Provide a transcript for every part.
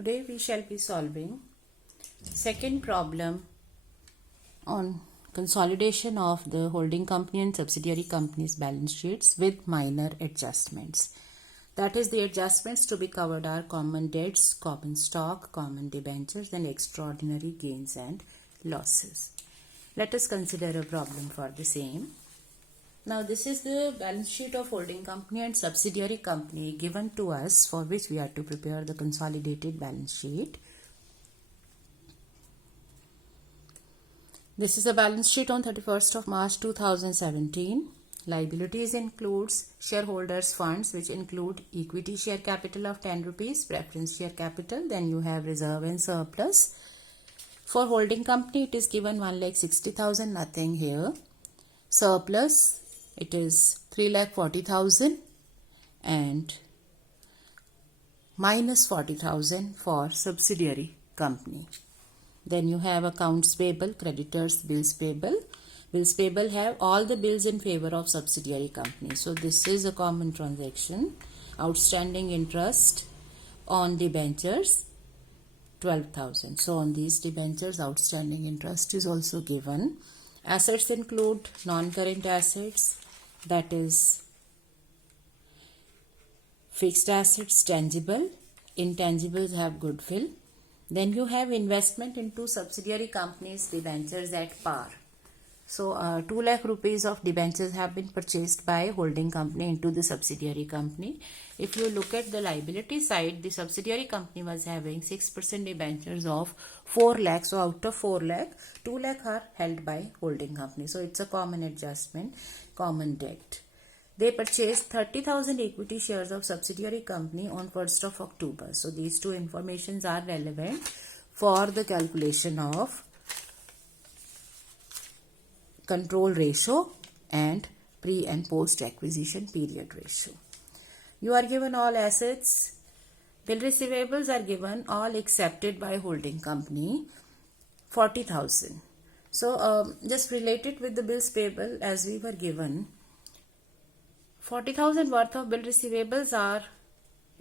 Today we shall be solving second problem on consolidation of the holding company and subsidiary companies balance sheets with minor adjustments. That is, the adjustments to be covered are common debts, common stock, common debentures, and extraordinary gains and losses. Let us consider a problem for the same. Now this is the balance sheet of holding company and subsidiary company given to us, for which we are to prepare the consolidated balance sheet. This is the balance sheet on 31st of March 2017. Liabilities includes shareholders funds, which include equity share capital of 10 rupees, preference share capital, then you have reserve and surplus. For holding company it is given 1,60,000, nothing here. Surplus, it is 3,40,000 and minus 40,000 for subsidiary company. Then you have accounts payable, creditors, bills payable. Bills payable have all the bills in favor of subsidiary company. So this is a common transaction. Outstanding interest on debentures 12,000. So on these debentures outstanding interest is also given. Assets include non-current assets, that is fixed assets, tangible, intangibles have goodwill. Then you have investment into subsidiary companies debentures at par. So 2 lakh rupees of debentures have been purchased by holding company into the subsidiary company. If you look at the liability side, the subsidiary company was having 6% debentures of 4 lakh. So out of 4 lakh, 2 lakh are held by holding company. So it's a common adjustment, common debt. They purchased 30,000 equity shares of subsidiary company on 1st of October. So these two informations are relevant for the calculation of control ratio and pre and post acquisition period ratio. You are given all assets. Bill receivables are given, all accepted by holding company, 40,000. So just related with the bills payable, as we were given 40,000 worth of bill receivables are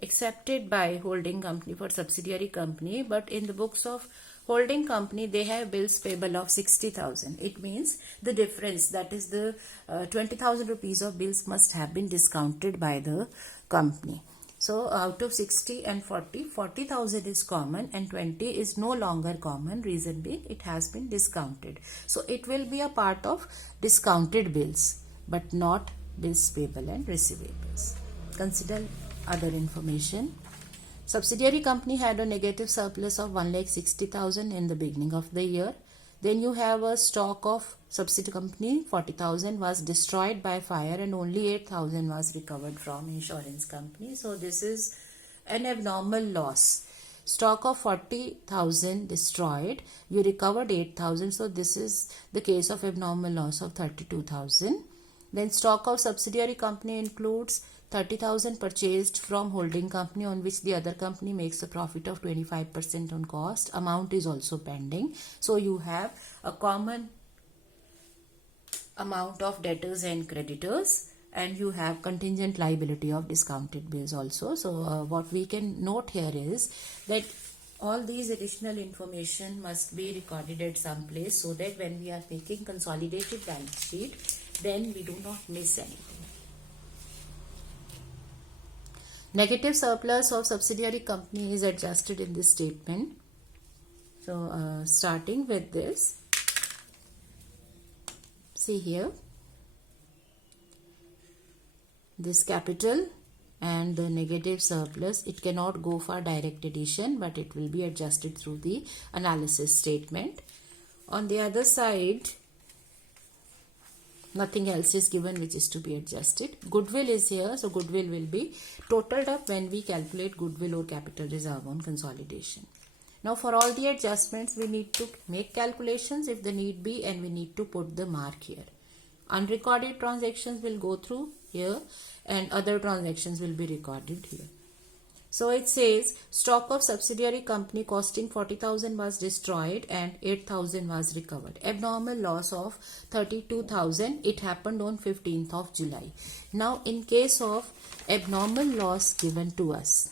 accepted by holding company for subsidiary company, but in the books of holding company they have bills payable of 60,000. It means the difference, that is the 20,000 rupees of bills must have been discounted by the company. So out of 60 and 40, 40,000 is common and 20 is no longer common. Reason being, it has been discounted. So it will be a part of discounted bills but not bills payable and receivables. Consider other information. Subsidiary company had a negative surplus of 1,60,000 in the beginning of the year. Then you have a stock of subsidiary company, 40,000 was destroyed by fire and only 8,000 was recovered from insurance company. So this is an abnormal loss. Stock of 40,000 destroyed, you recovered 8,000. So this is the case of abnormal loss of 32,000. Then stock of subsidiary company includes 30,000 purchased from holding company, on which the other company makes a profit of 25% on cost. Amount is also pending. So you have a common amount of debtors and creditors, and you have contingent liability of discounted bills also. So what we can note here is that all these additional information must be recorded at some place, so that when we are making consolidated balance sheet, then we do not miss anything. Negative surplus of subsidiary company is adjusted in this statement. So starting with this, see here, this capital and the negative surplus, it cannot go for direct addition, but it will be adjusted through the analysis statement. On the other side, nothing else is given which is to be adjusted. Goodwill is here, so goodwill will be totaled up when we calculate goodwill or capital reserve on consolidation. Now for all the adjustments we need to make calculations if the need be, and we need to put the mark here. Unrecorded transactions will go through here and other transactions will be recorded here. So it says stock of subsidiary company costing 40,000 was destroyed and 8,000 was recovered. Abnormal loss of 32,000. It happened on 15th of July. Now in case of abnormal loss given to us,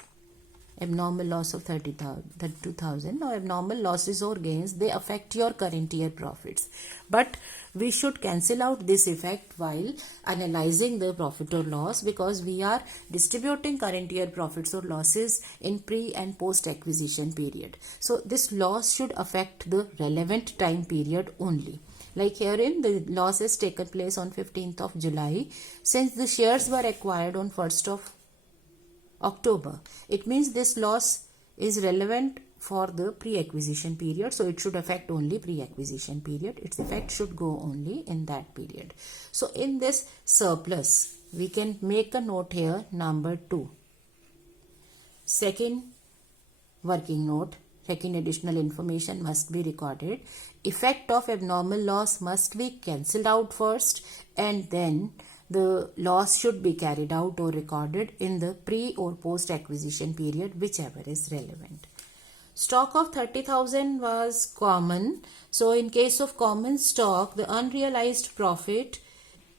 abnormal loss of 32,000. Now abnormal losses or gains, they affect your current year profits, but we should cancel out this effect while analyzing the profit or loss, because we are distributing current year profits or losses in pre and post acquisition period. So this loss should affect the relevant time period only. Like herein, the loss has taken place on 15th of July. Since the shares were acquired on 1st of October, it means this loss is relevant for the pre-acquisition period, so it should affect only pre-acquisition period. Its effect should go only in that period. So in this surplus, we can make a note here, number 2. Second working note, second additional information must be recorded. Effect of abnormal loss must be cancelled out first, and then the loss should be carried out or recorded in the pre or post acquisition period, whichever is relevant. Stock of 30,000 was common. So in case of common stock, the unrealized profit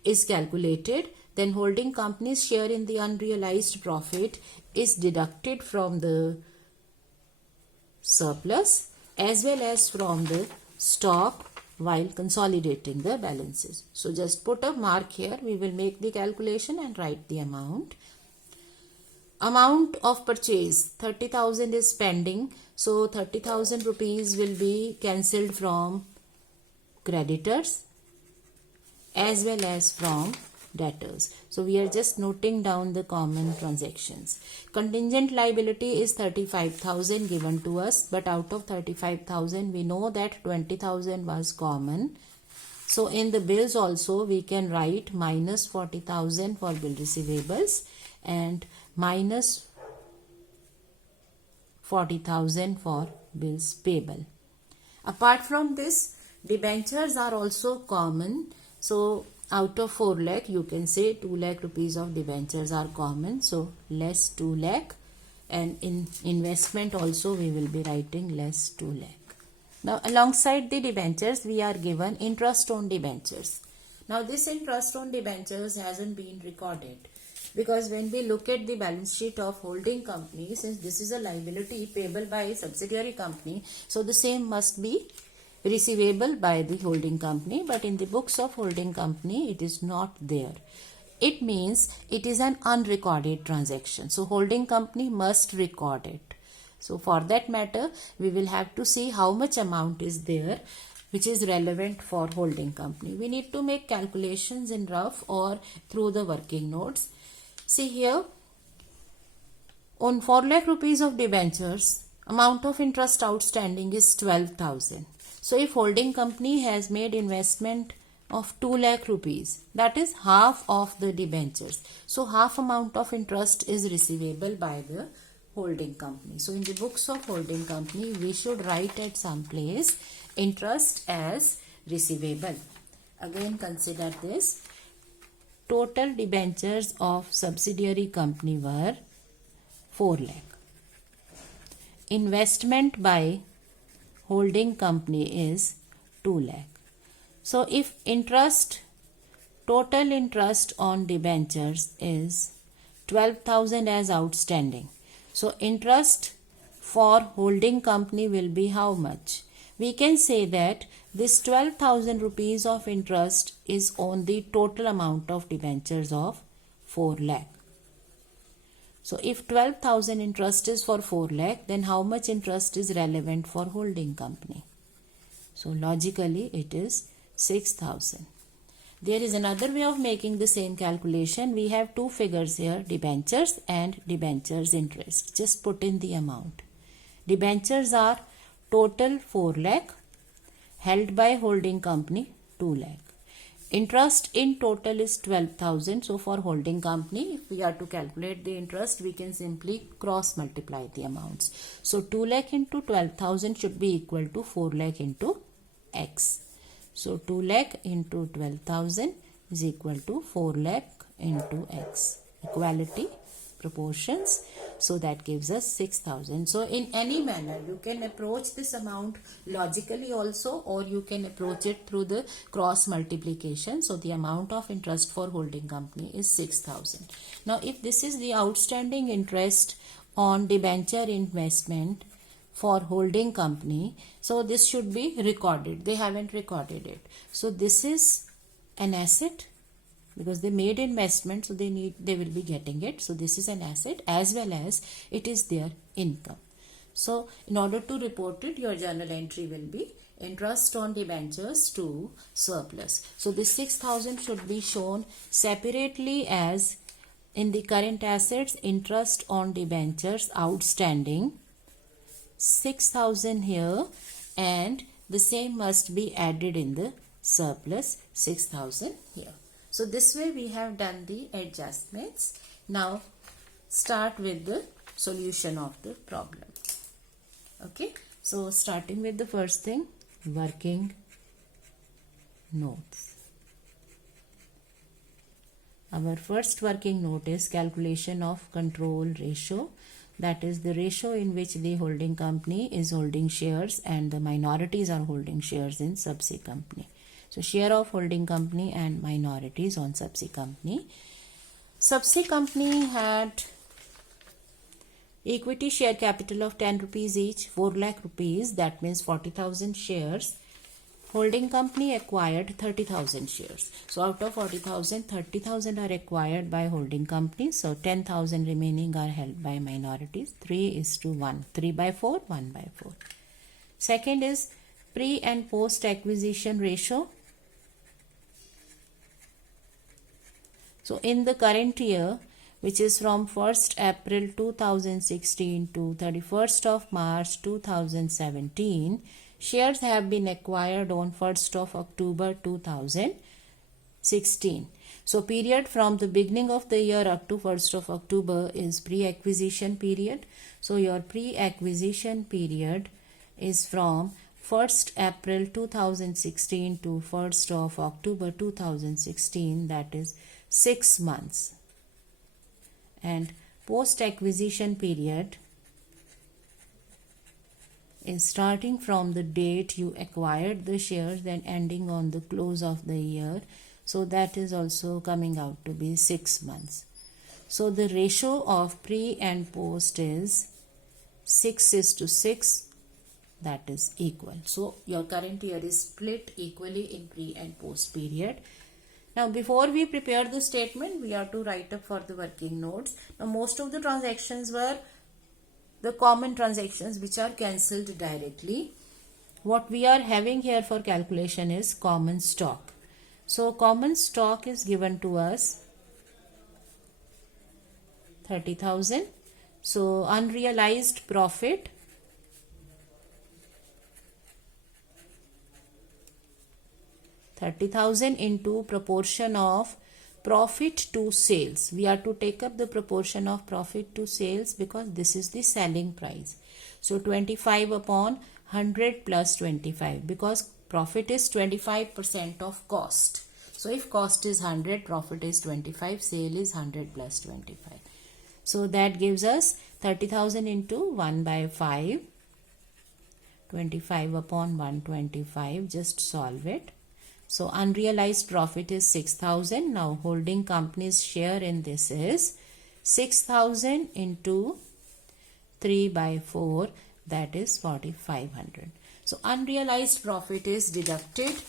is calculated. Then holding company's share in the unrealized profit is deducted from the surplus as well as from the stock while consolidating the balances. So just put a mark here. We will make the calculation and write the amount. Amount of purchase 30,000 is pending. So 30,000 rupees will be cancelled from creditors as well as from debtors. So we are just noting down the common transactions. Contingent liability is 35,000 given to us, but out of 35,000 we know that 20,000 was common. So in the bills also we can write minus 40,000 for bill receivables and minus 40,000 for bills payable. Apart from this, debentures are also common. So out of 4 lakh, you can say 2 lakh rupees of debentures are common. So less 2 lakh, and in investment also we will be writing less 2 lakh. Now alongside the debentures, we are given interest on debentures. Now this interest on debentures hasn't been recorded, because when we look at the balance sheet of holding company, since this is a liability payable by a subsidiary company, so the same must be receivable by the holding company, but in the books of holding company it is not there. It means it is an unrecorded transaction. So holding company must record it. So for that matter, we will have to see how much amount is there which is relevant for holding company. We need to make calculations in rough or through the working notes. See here, on 4 lakh rupees of debentures, amount of interest outstanding is 12,000. So if holding company has made investment of 2 lakh rupees, that is half of the debentures. So half amount of interest is receivable by the holding company. So in the books of holding company, we should write at some place interest as receivable. Again, consider this. Total debentures of subsidiary company were 4 lakh. Investment by holding company is 2 lakh. So if interest, total interest on debentures is 12,000 as outstanding. So interest for holding company will be how much? We can say that this 12,000 rupees of interest is on the total amount of debentures of 4 lakh. So if 12,000 interest is for 4 lakh, then how much interest is relevant for holding company? So logically it is 6,000. There is another way of making the same calculation. We have two figures here, debentures and debentures interest. Just put in the amount. Debentures are total 4 lakh, held by holding company 2 lakh. Interest in total is 12,000. So for holding company, if we are to calculate the interest, we can simply cross multiply the amounts. So 2 lakh into 12,000 should be equal to 4 lakh into X. So 2 lakh into 12,000 is equal to 4 lakh into X. Equality, proportions. So that gives us 6,000. So in any manner, you can approach this amount logically also, or you can approach it through the cross multiplication. So the amount of interest for holding company is 6,000. Now if this is the outstanding interest on debenture investment for holding company. So this should be recorded. They haven't recorded it. So this is an asset because they made investment, so they will be getting it. So this is an asset as well as it is their income. So in order to report it, your journal entry will be interest on debentures to surplus. So this 6,000 should be shown separately as in the current assets, interest on debentures outstanding 6,000 here, and the same must be added in the surplus 6,000 here. So this way we have done the adjustments. Now start with the solution of the problem. Okay, so starting with the first thing, working notes. Our first working note is calculation of control ratio. That is the ratio in which the holding company is holding shares and the minorities are holding shares in subsidiary company. So share of holding company and minorities on subsidiary company. Subsidiary company had equity share capital of 10 rupees each, 4 lakh rupees, that means 40,000 shares. Holding company acquired 30,000 shares. So out of 40,000, 30,000 are acquired by holding company. So 10,000 remaining are held by minorities. 3:1. 3/4, 1/4. Second is pre and post acquisition ratio. So in the current year, which is from 1st April 2016 to 31st of March 2017, shares have been acquired on 1st of October 2016. So period from the beginning of the year up to 1st of October is pre-acquisition period. So your pre-acquisition period is from 1st April 2016 to 1st of October 2016, that is 6 months. And post-acquisition period is starting from the date you acquired the shares and ending on the close of the year. So that is also coming out to be 6 months. So the ratio of pre and post is 6:6, that is equal. So your current year is split equally in pre and post period. Now before we prepare the statement, we have to write up for the working notes. Now most of the transactions were the common transactions which are cancelled directly. What we are having here for calculation is common stock. So common stock is given to us 30,000. So unrealized profit 30,000 into proportion of profit to sales. We are to take up the proportion of profit to sales because this is the selling price. So 25 upon 100 plus 25, because profit is 25% of cost. So if cost is 100, profit is 25, sale is 100 plus 25. So that gives us 30,000 into 1/5, 25 upon 125, just solve it. So unrealized profit is 6,000. Now holding company's share in this is 6,000 into 3/4, that is 4,500. So unrealized profit is deducted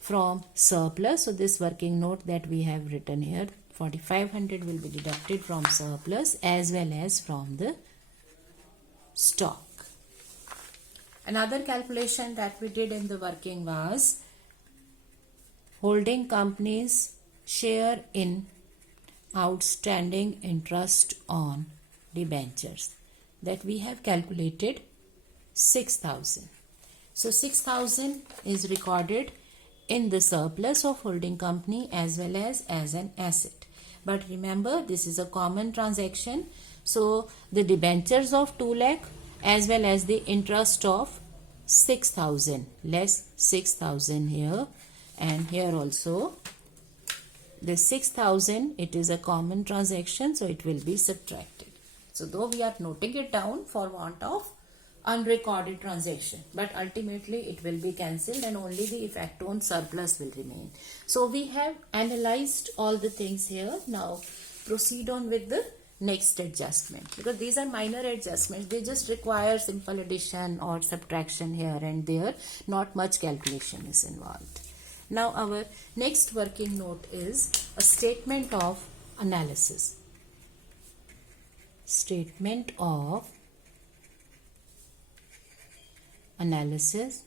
from surplus. So this working note that we have written here, 4,500 will be deducted from surplus as well as from the stock. Another calculation that we did in the working was holding company's share in outstanding interest on debentures, that we have calculated 6,000. So 6,000 is recorded in the surplus of holding company as well as an asset. But remember, this is a common transaction. So the debentures of 2 lakh as well as the interest of 6,000, less 6,000 here, and here also the 6,000, it is a common transaction, so it will be subtracted. So though we are noting it down for want of unrecorded transaction, but ultimately it will be cancelled and only the effect on surplus will remain. So we have analyzed all the things here. Now proceed on with the next adjustment, because these are minor adjustments. They just require simple addition or subtraction here and there. Not much calculation is involved. Now our next working note is a statement of analysis. Statement of analysis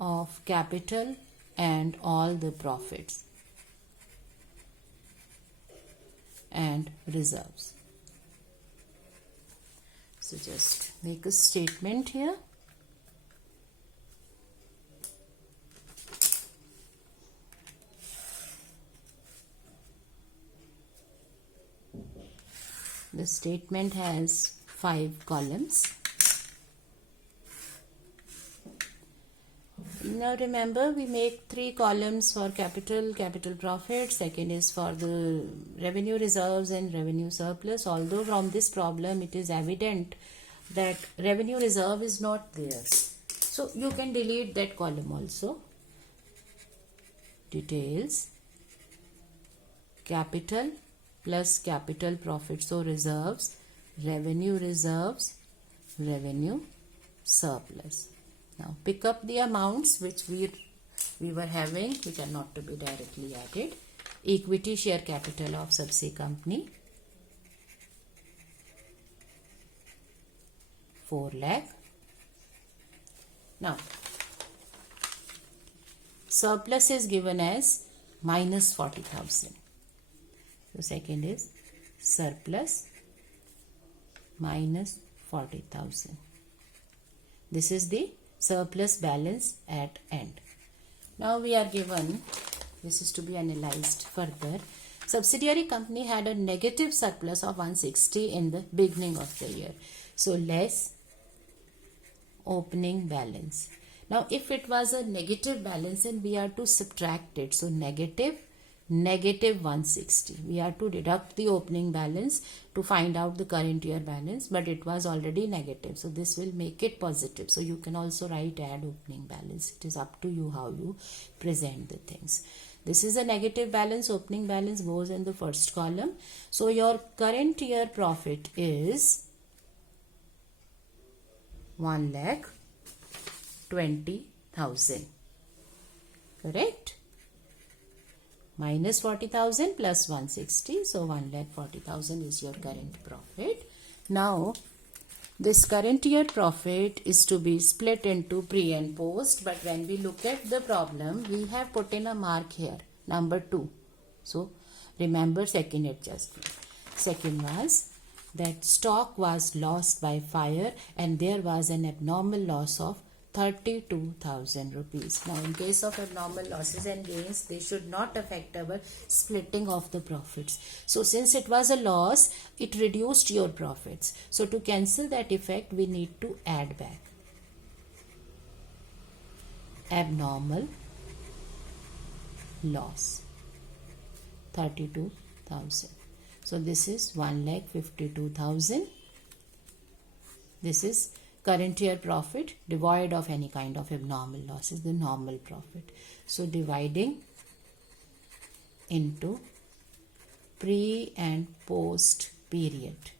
of capital and all the profits and reserves. So just make a statement here. The statement has 5 columns. Now remember, we make 3 columns for capital profit. Second is for the revenue reserves and revenue surplus. Although from this problem it is evident that revenue reserve is not there, so you can delete that column also. Details, capital plus capital profit. So reserves, revenue surplus. Now pick up the amounts which we were having, which are not to be directly added. Equity share capital of subsidiary company 4 lakh. Now surplus is given as minus 40,000. So second is surplus minus 40,000. This is the surplus balance at end. Now we are given, this is to be analyzed further. Subsidiary company had a negative surplus of 160 in the beginning of the year. So less opening balance. Now if it was a negative balance, then we are to subtract it. So negative 160. We are to deduct the opening balance to find out the current year balance, but it was already negative. So this will make it positive. So you can also write add opening balance. It is up to you how you present the things. This is a negative balance. Opening balance goes in the first column. So your current year profit is 1,20,000. Correct? Minus 40,000 plus 160. So 1,40,000 is your current profit. Now this current year profit is to be split into pre and post. But when we look at the problem, we have put in a mark here, number 2. So remember second adjustment. Second was that stock was lost by fire and there was an abnormal loss of 32,000 rupees. Now in case of abnormal losses and gains, they should not affect our splitting of the profits. So since it was a loss, it reduced your profits. So to cancel that effect, we need to add back abnormal loss 32,000. So this is 1,52,000. This is current year profit devoid of any kind of abnormal losses, the normal profit. So dividing into pre and post period,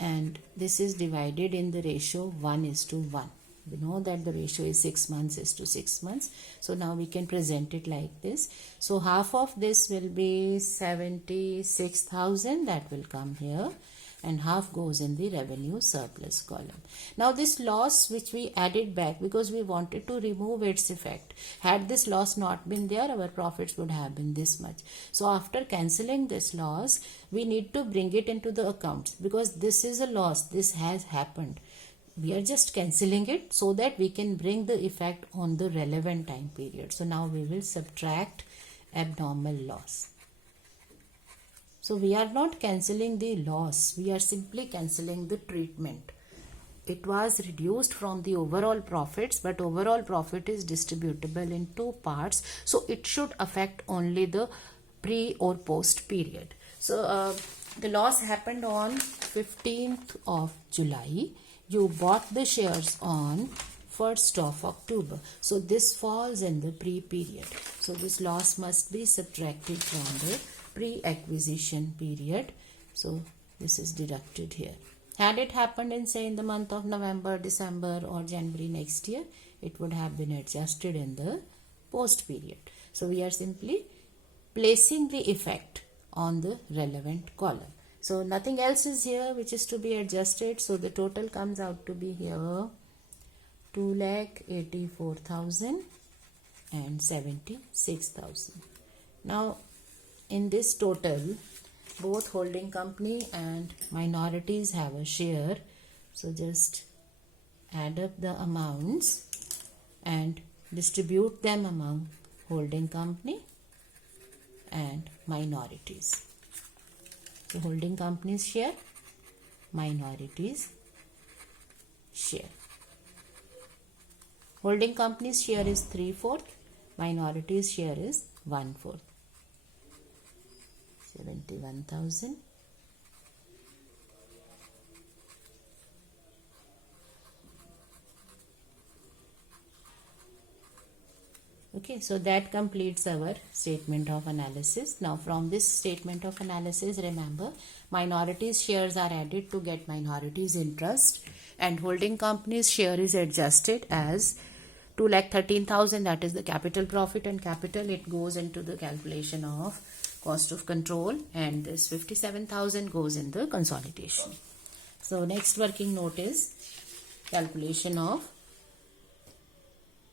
and this is divided in the ratio 1:1. We know that the ratio is 6 months is to 6 months. So now we can present it like this. So half of this will be 76,000, that will come here, and half goes in the revenue surplus column. Now this loss which we added back because we wanted to remove its effect. Had this loss not been there, our profits would have been this much. So after cancelling this loss, we need to bring it into the accounts because this is a loss. This has happened. We are just cancelling it so that we can bring the effect on the relevant time period. So now we will subtract abnormal loss. So we are not cancelling the loss, we are simply cancelling the treatment. It was reduced from the overall profits, but overall profit is distributable in 2 parts. So it should affect only the pre or post period. So the loss happened on 15th of July. You bought the shares on 1st of October. So this falls in the pre period. So this loss must be subtracted from the pre-acquisition period. So this is deducted here. Had it happened in, say, in the month of November, December or January next year, it would have been adjusted in the post period. So we are simply placing the effect on the relevant column. So nothing else is here which is to be adjusted. So the total comes out to be here 2,84,000 and 76,000. Now in this total, both holding company and minorities have a share. So just add up the amounts and distribute them among holding company and minorities. So holding company's share, minorities share. Holding company's share is 3/4, minorities share is 1/4. 71,000. Okay, so that completes our statement of analysis. Now from this statement of analysis, remember, minorities shares are added to get minorities interest, and holding company's share is adjusted as 2,13,000, that is the capital profit, and capital, it goes into the calculation of cost of control, and this 57,000 goes in the consolidation. So next working note is calculation of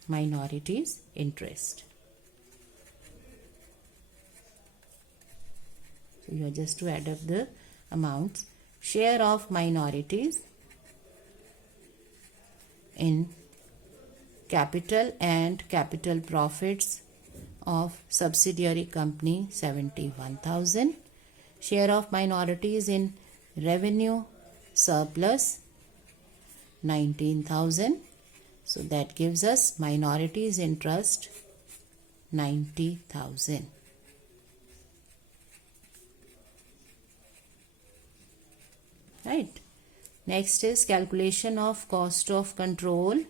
minorities interest. So you are just to add up the amounts. Share of minorities in capital and capital profits of subsidiary company 71,000. Share of minorities in revenue surplus 19,000. So that gives us minorities interest 90,000. Right. Next is calculation of cost of control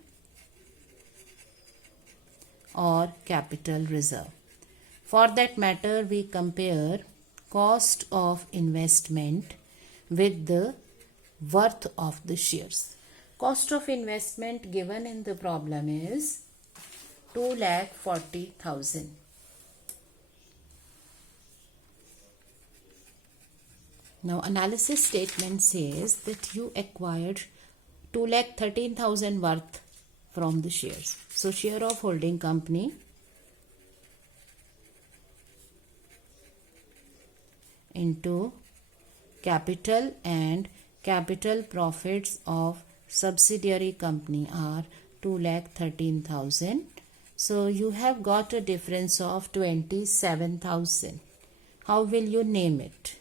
or capital reserve. For that matter, we compare cost of investment with the worth of the shares. Cost of investment given in the problem is 2,40,000. Now analysis statement says that you acquired 2,13,000 worth from the shares. So share of holding company into capital and capital profits of subsidiary company are 2,13,000. So you have got a difference of 27,000. How will you name it?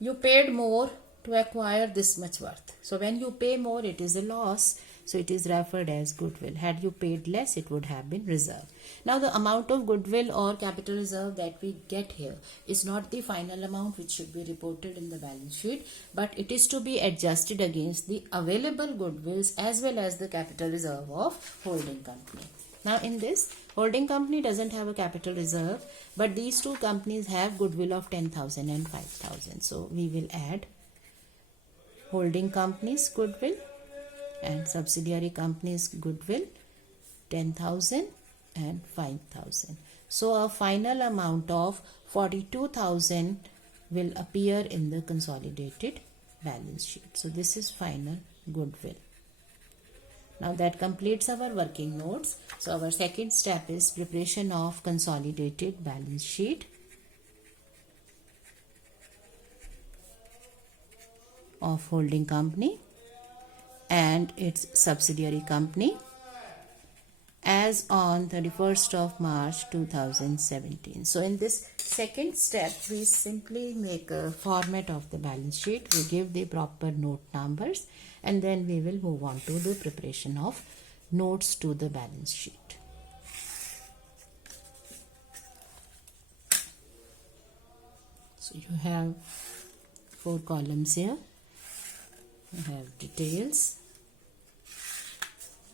You paid more to acquire this much worth. So when you pay more, it is a loss. So it is referred as goodwill. Had you paid less, it would have been reserve. Now the amount of goodwill or capital reserve that we get here is not the final amount which should be reported in the balance sheet, but it is to be adjusted against the available goodwills as well as the capital reserve of holding company. Now in this, holding company doesn't have a capital reserve, but these two companies have goodwill of 10,000 and 5,000. So we will add holding company's goodwill and subsidiary company's goodwill 10,000 and 5,000. So a final amount of 42,000 will appear in the consolidated balance sheet. So this is final goodwill. Now that completes our working notes. So our second step is preparation of consolidated balance sheet of holding company and its subsidiary company as on 31st of March 2017. So in this second step, we simply make a format of the balance sheet. We give the proper note numbers and then we will move on to the preparation of notes to the balance sheet. So you have 4 columns here. You have details.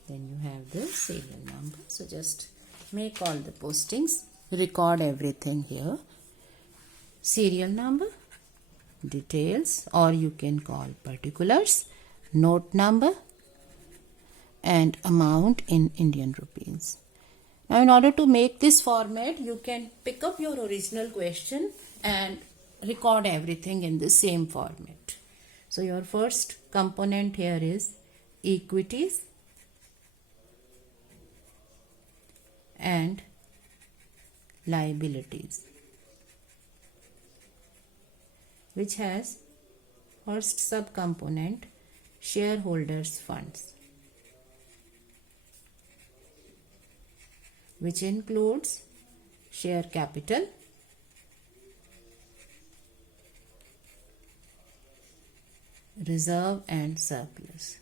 Then you have the serial number. So just make all the postings, record everything here. serial number, details, or you can call particulars, note number, and amount in Indian rupees. Now, in order to make this format, you can pick up your original question and record everything in the same format. So, your first component here is equities and liabilities, which has first subcomponent shareholders funds, which includes share capital, reserve and surplus.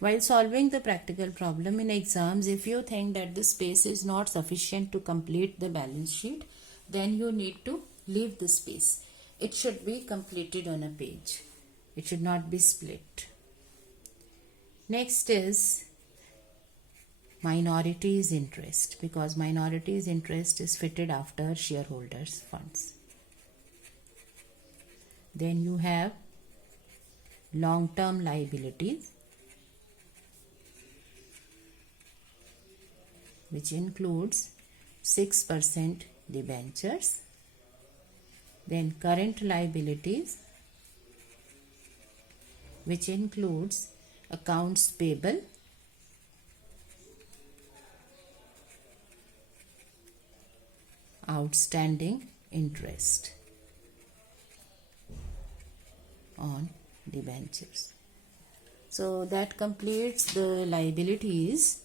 While solving the practical problem in exams, if you think that the space is not sufficient to complete the balance sheet, then you need to leave the space. It should be completed on a page. It should not be split. Next is minorities interest, because minorities interest is fitted after shareholders funds. Then you have long-term liabilities, which includes 6% debentures. Then current liabilities, which includes accounts payable, outstanding interest on debentures. So that completes the liabilities.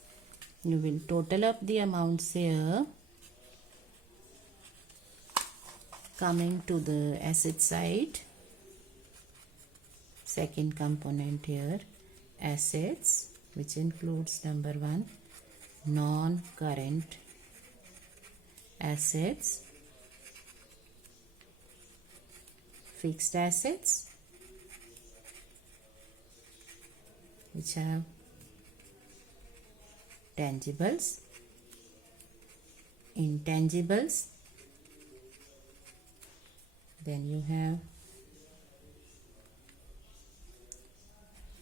You will total up the amounts here. Coming to the asset side, second component here, assets, which includes number 1, non-current assets, fixed assets, which have tangibles, intangibles, then you have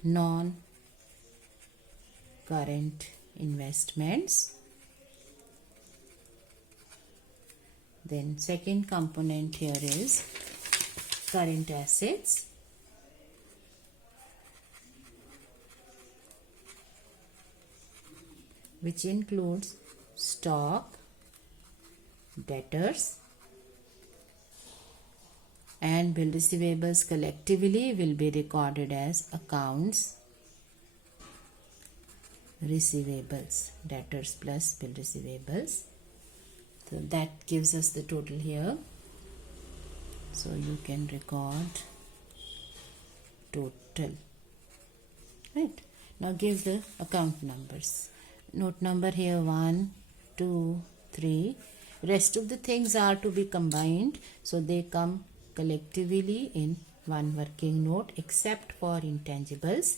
non-current investments. Then second component here is current assets, which includes stock, debtors, and bill receivables collectively will be recorded as accounts receivables, debtors plus bill receivables. So that gives us the total here. So you can record total. Right. Now give the account numbers. Note number here 1, 2, 3. Rest of the things are to be combined, so they come collectively in one working note, except for intangibles,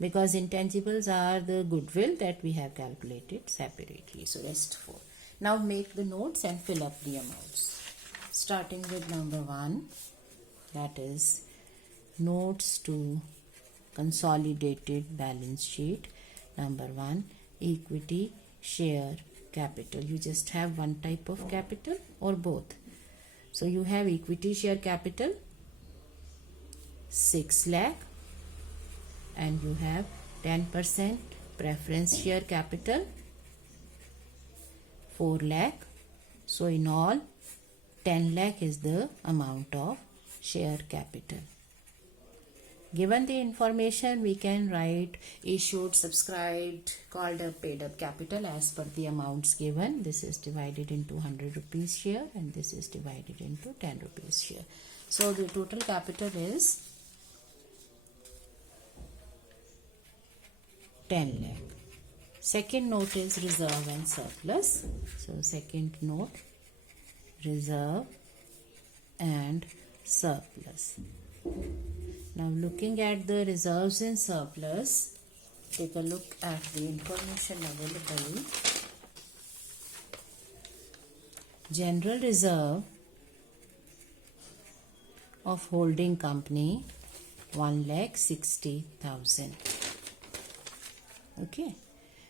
because intangibles are the goodwill that we have calculated separately. So rest 4. Now make the notes and fill up the amounts. Starting with number 1, that is notes to consolidated balance sheet. Number 1, equity share capital. You just have one type of capital or both. So you have equity share capital 6 lakh and you have 10% preference share capital 4 lakh. So in all 10 lakh is the amount of share capital. Given the information, we can write issued, subscribed, called up, paid up capital as per the amounts given. This is divided into 100 rupees share and this is divided into 10 rupees share. So the total capital is 10 lakh. Second note is reserve and surplus. So second note, reserve and surplus. Now looking at the reserves and surplus, take a look at the information available. General reserve of holding company 1,60,000. Okay.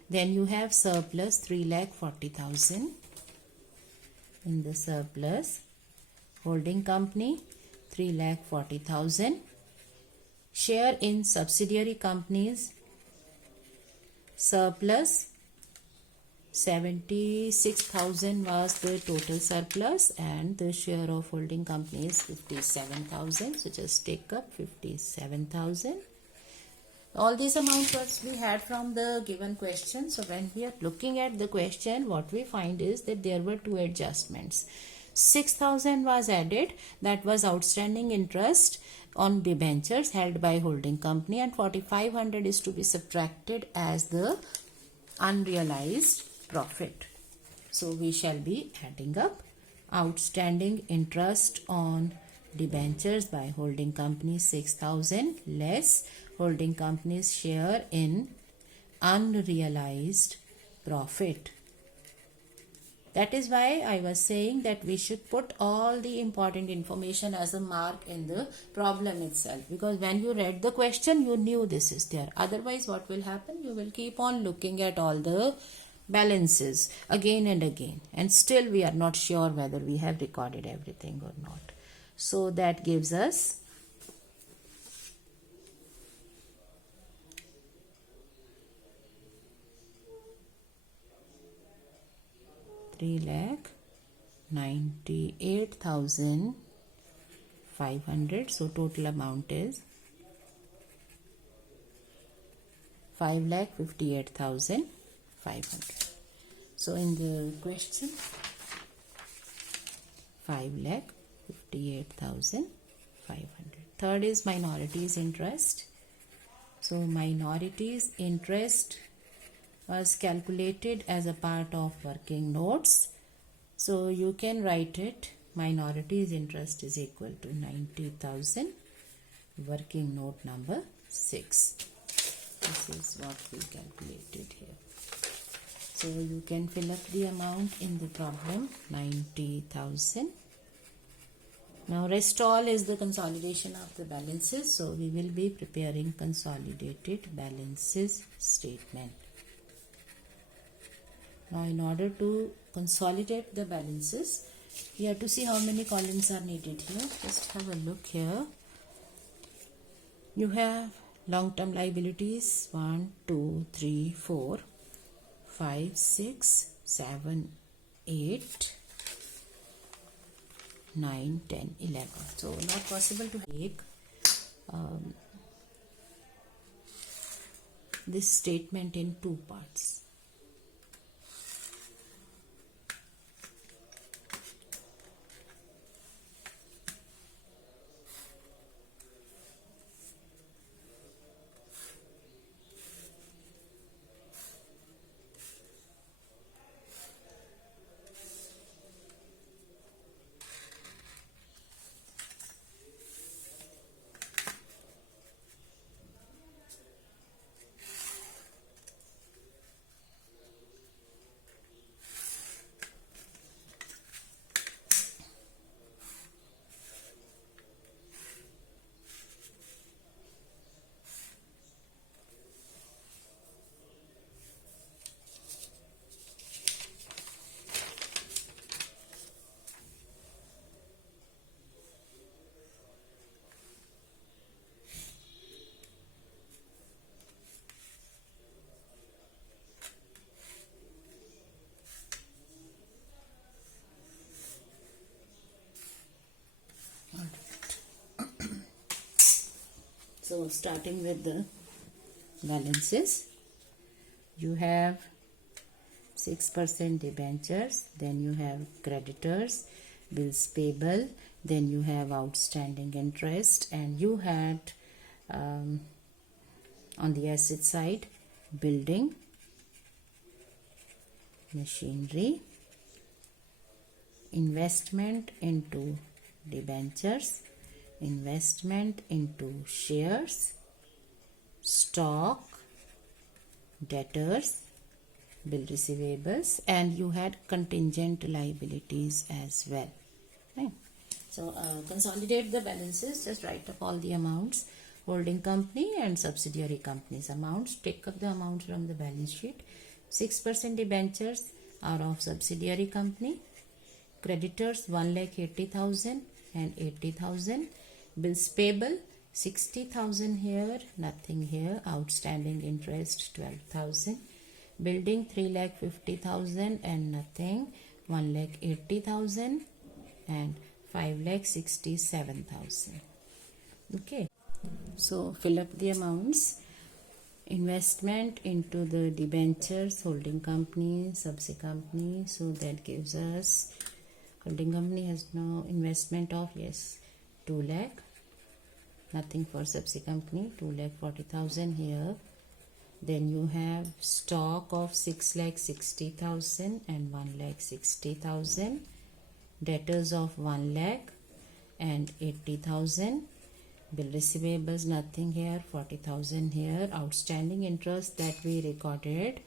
Then you have surplus 3,40,000. In the surplus, holding company 3,40,000. Share in subsidiary companies, surplus 76,000 was the total surplus, and the share of holding company is 57,000. So just take up 57,000. All these amounts was we had from the given question. So when we are looking at the question, what we find is that there were two adjustments. 6,000 was added, that was outstanding interest on debentures held by holding company, and 4,500 is to be subtracted as the unrealized profit. So we shall be adding up outstanding interest on debentures by holding company 6,000 less holding company's share in unrealized profit. That is why I was saying that we should put all the important information as a mark in the problem itself, because when you read the question you knew this is there. Otherwise what will happen? You will keep on looking at all the balances again and again, and still we are not sure whether we have recorded everything or not. So that gives us 3,98,500. So total amount is 5,58,500. So in the question, 5,58,500. Third is minorities interest. So minorities interest was calculated as a part of working notes. So you can write it, minorities interest is equal to 90,000, working note number 6. This is what we calculated here. So you can fill up the amount in the problem, 90,000. Now rest all is the consolidation of the balances. So we will be preparing consolidated balances statement. Now in order to consolidate the balances, we have to see how many columns are needed here. Just have a look here. You have long-term liabilities 1, 2, 3, 4, 5, 6, 7, 8, 9, 10, 11. So not possible to take this statement in two parts. So starting with the balances, you have 6% debentures, then you have creditors, bills payable, then you have outstanding interest, and you had on the asset side building, machinery, investment into debentures, investment into shares, stock, debtors, bill receivables, and you had contingent liabilities as well. Right? So consolidate the balances, just write up all the amounts, holding company and subsidiary companies amounts, take up the amounts from the balance sheet. 6% debentures are of subsidiary company, creditors 1,80,000 and 80,000, bills payable 60,000 here, nothing here, outstanding interest 12,000, building 3,50,000 and nothing, 1,80,000 and 5,67,000. Okay, so fill up the amounts. Investment into the debentures, holding company, subsidiary company. So that gives us, holding company has no investment of, yes, 2 lakh. Nothing for subsidiary company, 2,40,000 here. Then you have stock of 6,60,000 and 1,60,000. Debtors of 1 lakh and 80,000. Bill receivables, nothing here, 40,000 here. Outstanding interest that we recorded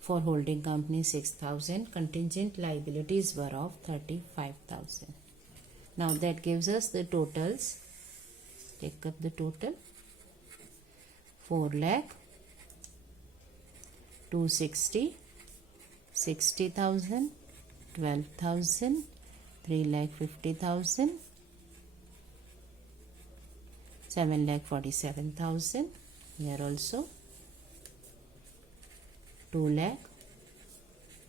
for holding company 6,000. Contingent liabilities were of 35,000. Now that gives us the totals. Take up the total. 4 lakh, 260, 60,000, 12,000, 3,50,000, 7,47,000. Here also 2 lakh,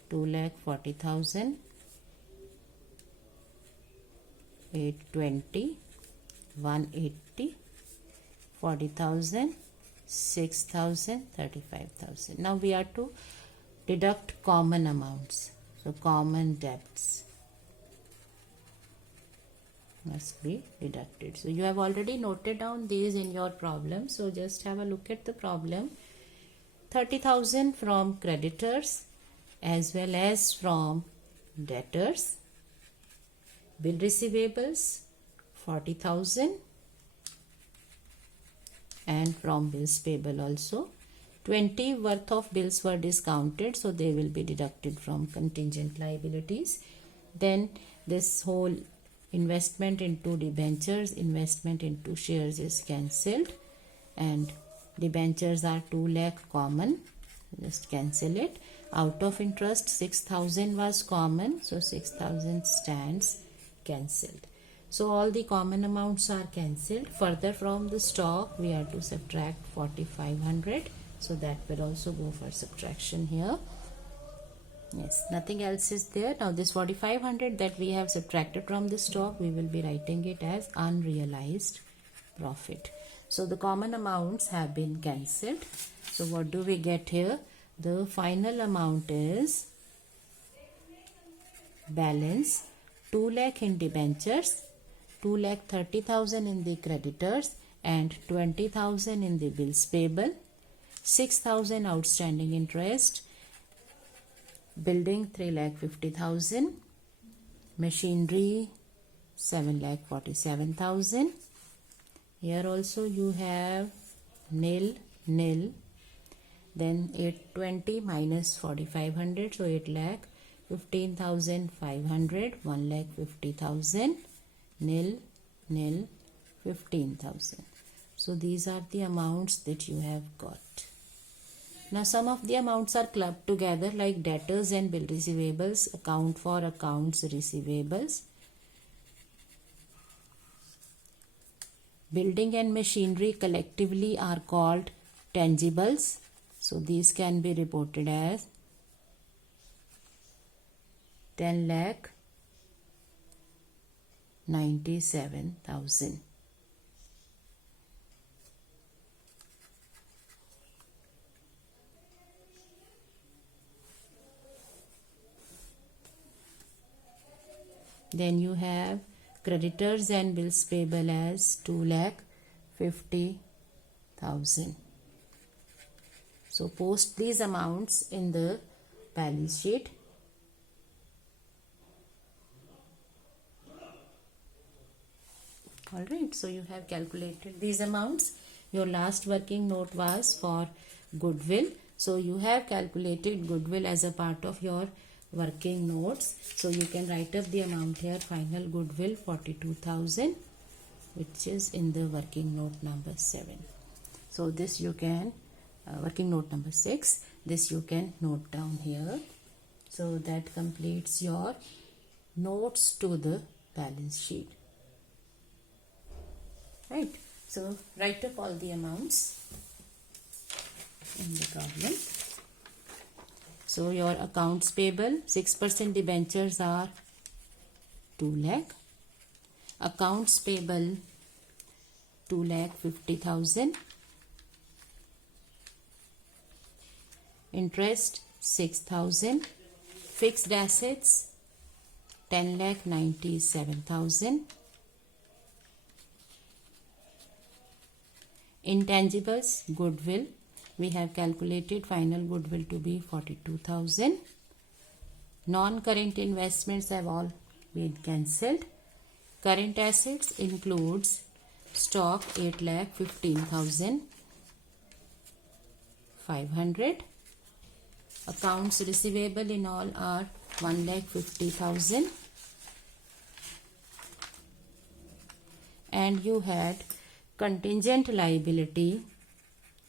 2,40,000, 820, 180, 40,000, 6,000, 35,000. Now we are to deduct common amounts. So common debts must be deducted. So you have already noted down these in your problem. So just have a look at the problem. 30,000 from creditors as well as from debtors. Bill receivables 40,000 and from bills payable also. 20 worth of bills were discounted, so they will be deducted from contingent liabilities. Then this whole investment into debentures, investment into shares is cancelled, and debentures are 2 lakh common, just cancel it. Out of interest 6,000 was common, so 6,000 stands cancelled. So all the common amounts are cancelled. Further from the stock we have to subtract 4,500, so that will also go for subtraction here. Yes, nothing else is there. Now this 4,500 that we have subtracted from the stock, we will be writing it as unrealized profit. So the common amounts have been cancelled. So what do we get here? The final amount is balance 2 lakh in debentures, 2,30,000 in the creditors and 20,000 in the bills payable, 6,000 outstanding interest, building 3,50,000, machinery 7,47,000. Here also you have nil, nil. Then 820 minus 4,500, so 8,15,500, 1,50,000, nil, nil, 15,000. So these are the amounts that you have got. Now some of the amounts are clubbed together, like debtors and bill receivables account for accounts receivables. Building and machinery collectively are called tangibles. So these can be reported as 10,97,000. Then you have creditors and bills payable as 2,50,000. So post these amounts in the balance sheet. Alright, so you have calculated these amounts. Your last working note was for goodwill. So you have calculated goodwill as a part of your working notes. So you can write up the amount here. Final goodwill 42,000, which is in the working note number 7. So this you can working note number 6, this you can note down here. So that completes your notes to the balance sheet, right? So write up all the amounts in the problem. So your accounts payable, 6% debentures are 2 lakh. Accounts payable 2,50,000. Interest 6,000. Fixed assets 10,97,000. Intangibles, goodwill, we have calculated final goodwill to be 42,000. Non-current investments have all been cancelled. Current assets includes stock 8,15,500. Accounts receivable in all are 1,50,000. And you had contingent liability.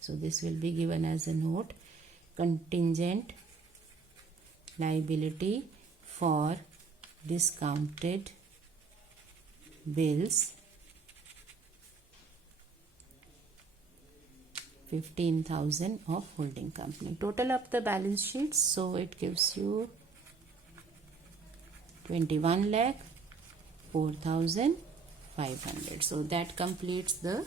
So this will be given as a note. Contingent liability for discounted bills 15,000 of holding company. Total up the balance sheets, so it gives you 21,04,500. So that completes the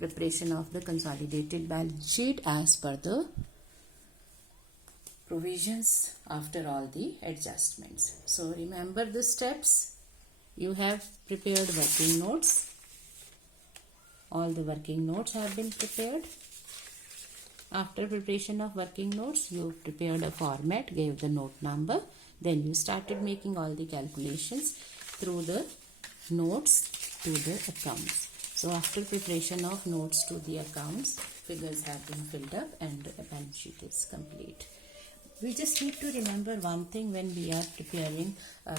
preparation of the consolidated balance sheet as per the provisions after all the adjustments. So remember the steps. You have prepared working notes. All the working notes have been prepared. After preparation of working notes, you prepared a format, gave the note number. Then you started making all the calculations through the notes to the accounts. So after preparation of notes to the accounts, figures have been filled up and the balance sheet is complete. We just need to remember one thing when we are preparing,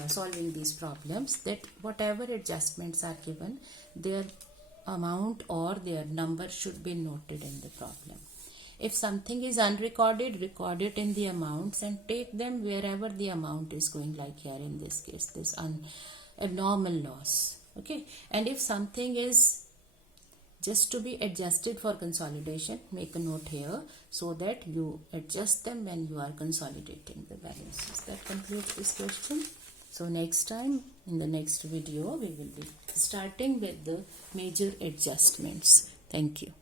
solving these problems, that whatever adjustments are given, their amount or their number should be noted in the problem. If something is unrecorded, record it in the amounts and take them wherever the amount is going, like here in this case, this abnormal loss. Okay, and if something is just to be adjusted for consolidation, make a note here so that you adjust them when you are consolidating the balances. That concludes this question. So next time, in the next video, we will be starting with the major adjustments. Thank you.